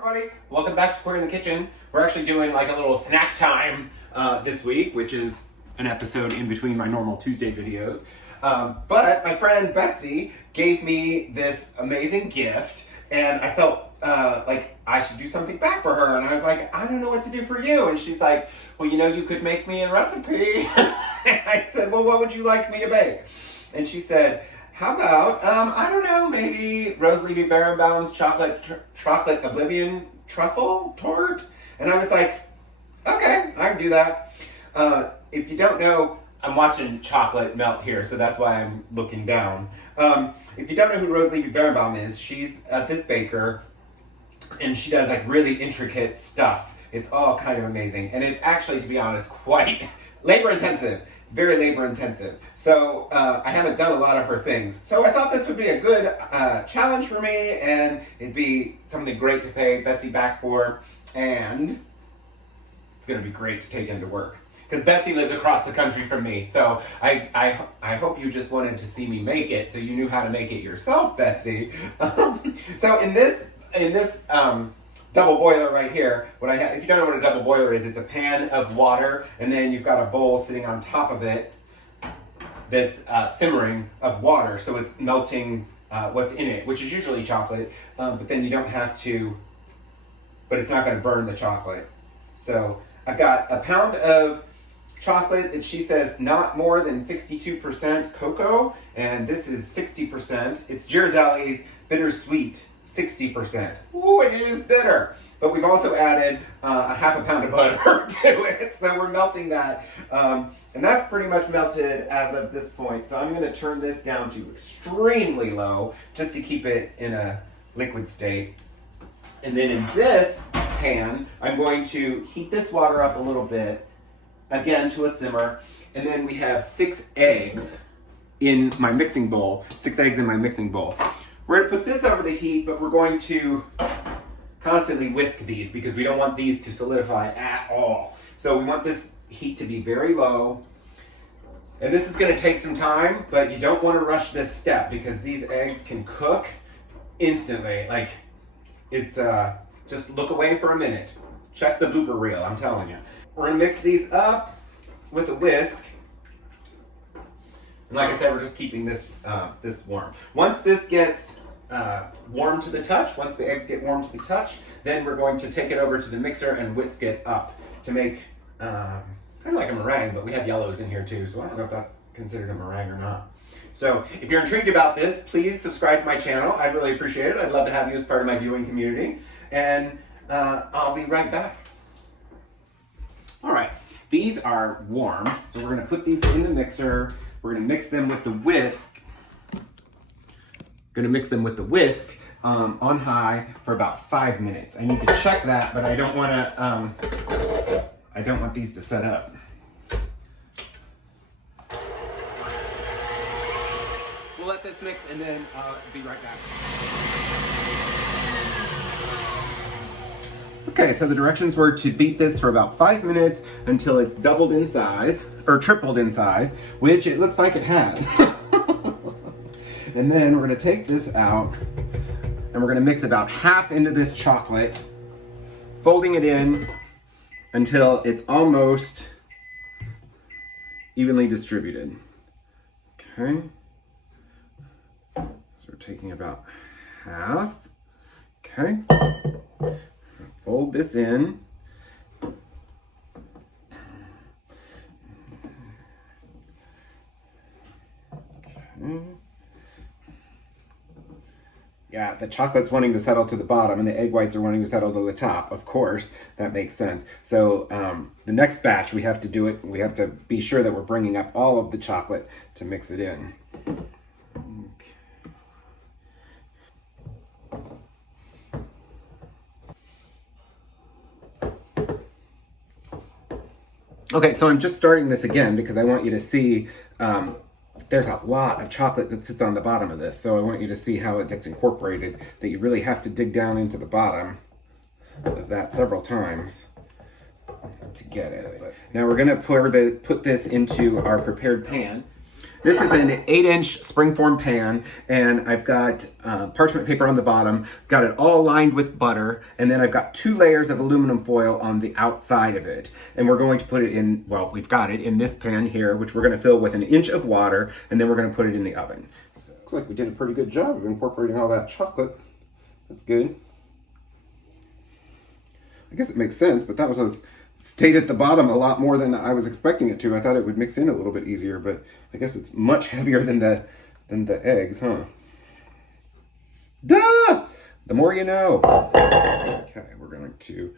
everybody. Welcome back to Queer in the Kitchen. We're actually doing like a little snack time this week, which is an episode in between my normal Tuesday videos. But my friend Betsey gave me this amazing gift, and I felt like I should do something back for her. And I was like, I don't know what to do for you. And she's like, well, you know, you could make me a recipe. And I said, well, what would you like me to bake? And she said, how about, I don't know, maybe Levy Beranbaum's chocolate Oblivion truffle tort? And I was like, okay, I can do that. If you don't know, I'm watching chocolate melt here, so that's why I'm looking down. If you don't know who Levy Beranbaum is, she's this baker, and she does like really intricate stuff. It's all kind of amazing, and it's actually, to be honest, quite labor intensive. It's very labor intensive. So I haven't done a lot of her things. So I thought this would be a good challenge for me, and it'd be something great to pay Betsey back for, and it's gonna be great to take into work. Because Betsey lives across the country from me, so I hope you just wanted to see me make it, so you knew how to make it yourself, Betsey. So in this double boiler right here, what I have, if you don't know what a double boiler is, it's a pan of water, and then you've got a bowl sitting on top of it that's simmering of water, so it's melting what's in it, which is usually chocolate, but then you don't have to, but it's not going to burn the chocolate. So I've got a pound of chocolate that she says not more than 62% cocoa, and this is 60%. It's Ghirardelli's Bittersweet 60%. Ooh, and it is bitter. But we've also added a half a pound of butter to it, so we're melting that. And that's pretty much melted as of this point. So I'm going to turn this down to extremely low just to keep it in a liquid state. And then in this pan, I'm going to heat this water up a little bit, again to a simmer. And then we have 6 eggs in my mixing bowl. 6 eggs in my mixing bowl. We're going to put this over the heat, but we're going to constantly whisk these because we don't want these to solidify at all. So we want this heat to be very low. And this is going to take some time, but you don't want to rush this step because these eggs can cook instantly. Like, it's, just look away for a minute. Check the blooper reel, I'm telling you. We're going to mix these up with a whisk. And like I said, we're just keeping this this warm. Once this gets warm to the touch, once the eggs get warm to the touch, then we're going to take it over to the mixer and whisk it up to make kind of like a meringue, but we have yellows in here too, so I don't know if that's considered a meringue or not. So if you're intrigued about this, please subscribe to my channel. I'd really appreciate it. I'd love to have you as part of my viewing community. And I'll be right back. All right, these are warm, so we're gonna put these in the mixer. We're gonna mix them with the whisk. On high for about 5 minutes. I need to check that, but I don't wanna, I don't want these to set up. We'll let this mix and then be right back. Okay, so the directions were to beat this for about 5 minutes until it's doubled in size, or tripled in size, which it looks like it has. And then we're gonna take this out, and we're gonna mix about half into this chocolate, folding it in until it's almost evenly distributed. Okay, so we're taking about half. Okay. Fold this in. Okay. Yeah, the chocolate's wanting to settle to the bottom and the egg whites are wanting to settle to the top. Of course, that makes sense. So the next batch, we have to do it. We have to be sure that we're bringing up all of the chocolate to mix it in. Okay, so I'm just starting this again because I want you to see there's a lot of chocolate that sits on the bottom of this. So I want you to see how it gets incorporated, that you really have to dig down into the bottom of that several times to get it. Now we're gonna put this into our prepared pan. This is an 8-inch springform pan, and I've got parchment paper on the bottom, got it all lined with butter, and then I've got 2 layers of aluminum foil on the outside of it. And we're going to put it in, well, we've got it in this pan here, which we're going to fill with 1 inch of water, and then we're going to put it in the oven. So, looks like we did a pretty good job of incorporating all that chocolate. That's good. I guess it makes sense, but that was stayed at the bottom a lot more than I was expecting it to. I thought it would mix in a little bit easier, but I guess it's much heavier than the eggs, huh? Duh! The more you know. Okay, we're going to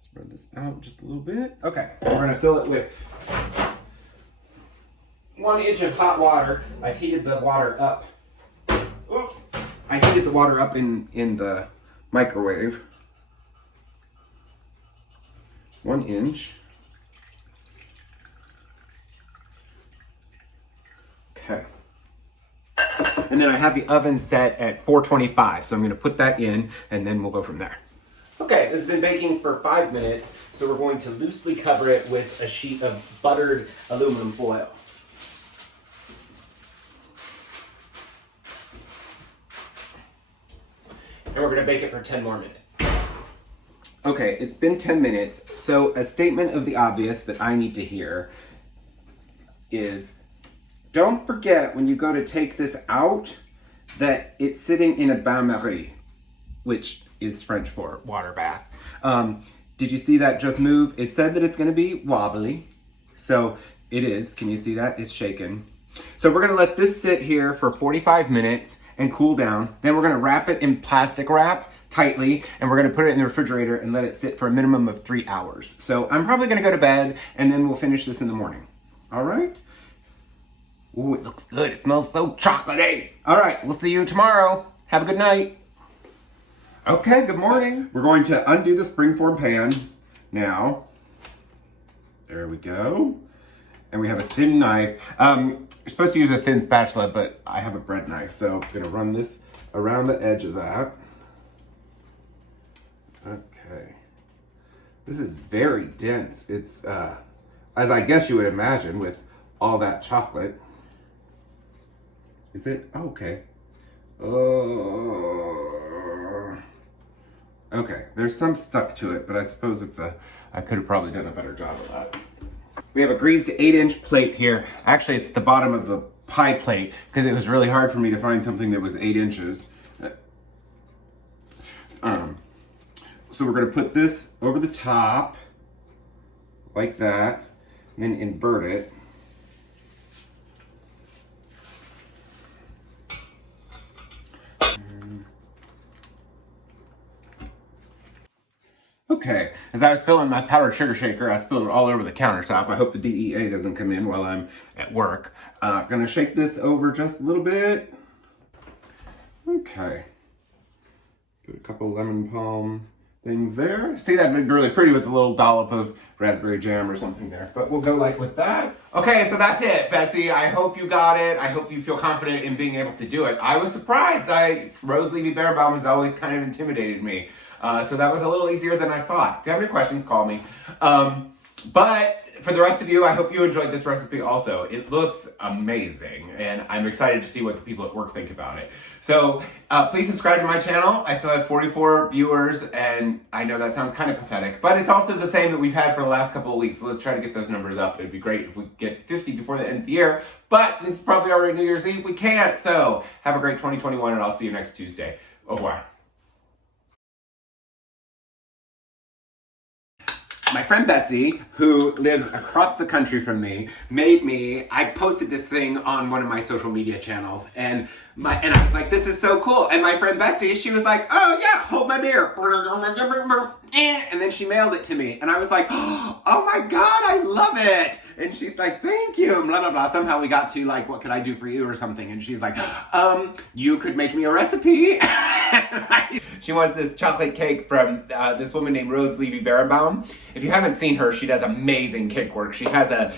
spread this out just a little bit. Okay, we're going to fill it with 1 inch of hot water. I heated the water up. Oops. I heated the water up in the microwave. 1 inch. Okay. And then I have the oven set at 425, so I'm going to put that in, and then we'll go from there. Okay, this has been baking for 5 minutes, so we're going to loosely cover it with a sheet of buttered aluminum foil. And we're going to bake it for 10 more minutes. Okay, it's been 10 minutes, so a statement of the obvious that I need to hear is, don't forget when you go to take this out that it's sitting in a bain-marie, which is French for water bath. Did you see that just move? It said that it's going to be wobbly, so it is. Can you see that? It's shaken. So we're going to let this sit here for 45 minutes and cool down. Then we're going to wrap it in plastic wrap tightly, and we're going to put it in the refrigerator and let it sit for a minimum of 3 hours. So I'm probably going to go to bed, and then we'll finish this in the morning. All right? Ooh, it looks good. It smells so chocolatey. All right, we'll see you tomorrow. Have a good night. Okay, good morning. We're going to undo the springform pan now. There we go. And we have a thin knife. You're supposed to use a thin spatula, but I have a bread knife, so I'm gonna run this around the edge of that. Okay. This is very dense. It's, as I guess you would imagine, with all that chocolate. Is it? Oh, okay. Okay, there's some stuck to it, but I suppose I could have probably done a better job of that. We have a greased 8-inch plate here. Actually, it's the bottom of the pie plate because it was really hard for me to find something that was 8 inches. So we're gonna put this over the top like that, and then invert it. Okay, as I was filling my powdered sugar shaker, I spilled it all over the countertop. I hope the DEA doesn't come in while I'm at work. Gonna shake this over just a little bit. Okay. Put a couple lemon palm things there. See, that'd be really pretty with a little dollop of raspberry jam or something there. But we'll go like with that. Okay, so that's it, Betsy. I hope you got it. I hope you feel confident in being able to do it. I was surprised. Levy Beranbaum has always kind of intimidated me. So that was a little easier than I thought. If you have any questions, call me. But for the rest of you, I hope you enjoyed this recipe also. It looks amazing, and I'm excited to see what the people at work think about it. So please subscribe to my channel. I still have 44 viewers, and I know that sounds kind of pathetic, but it's also the same that we've had for the last couple of weeks. So let's try to get those numbers up. It'd be great if we get 50 before the end of the year, but since it's probably already New Year's Eve, we can't. So have a great 2021, and I'll see you next Tuesday. Au revoir. My friend Betsey, who lives across the country from me, I posted this thing on one of my social media channels, and I was like, this is so cool. And my friend Betsey, she was like, oh yeah, hold my beer. And then she mailed it to me, and I was like, oh my God, I love it. And she's like, thank you, blah, blah, blah. Somehow we got to like, what could I do for you or something? And she's like, you could make me a recipe. She wanted this chocolate cake from this woman named Levy Beranbaum. If you haven't seen her, she does amazing cake work. She has a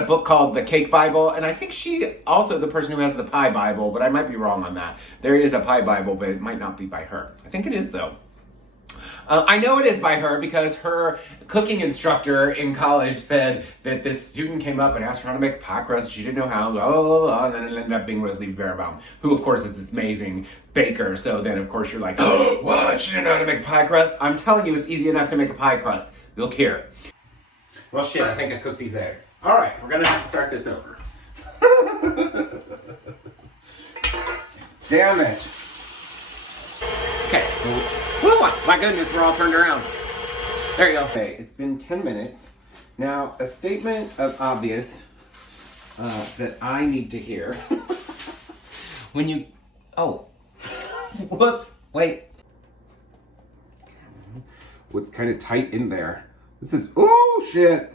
book called The Cake Bible, and I think she is also the person who has the Pie Bible, but I might be wrong on that. There is a Pie Bible, but it might not be by her. I think it is though. I know it is by her because her cooking instructor in college said that this student came up and asked her how to make a pie crust. She didn't know how, and then it ended up being Levy Beranbaum, who of course is this amazing baker. So then of course you're like, oh, what? She didn't know how to make a pie crust? I'm telling you, it's easy enough to make a pie crust. Look here. Well, shit, I think I cooked these eggs. All right, we're gonna have to start this over. Damn it. Okay. Woo, my goodness, we're all turned around. There you go. Okay, it's been 10 minutes. Now, a statement of obvious that I need to hear. When you... Oh. Whoops. Wait. What's kind of tight in there? This is... Oh, shit.